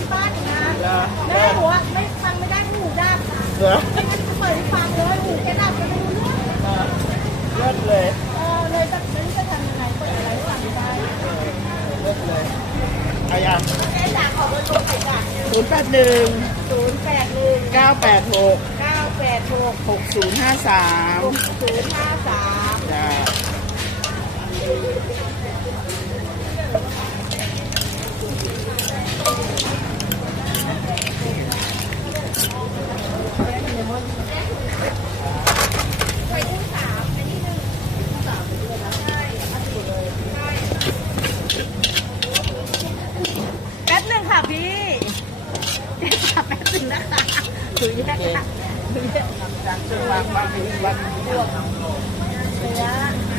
ที่บ้านอย่นะแม่หัวไม่ฟังไม่ได้หูดับเหรอไม่งั้นจะเปิดให้ฟังเลยหูแกดับจะไม่รู้เรื่องเลิศเลยเออเลยจะไม่รู้จะทำยังไงเปิดอะไรให้ฟังไม่ได้เลิศเลยเอายังแม่อยาขอเบอร์โทรใครจ้ะศูนย์แปดหนึ่งศูนย์แปดหนึ่งเก้าแปดหกเก้าแปดหกหกศูนย์ห้าสามหกศูนย์ห้าสามจ้า แป๊บหนึ่ง ค่ะพี่เจ๊ค่ะแป๊บนึงนะคะถือแยกค่ะถือแยกจากจังหวัดบางพลีวันเนื้อปลาไม่เผ็ด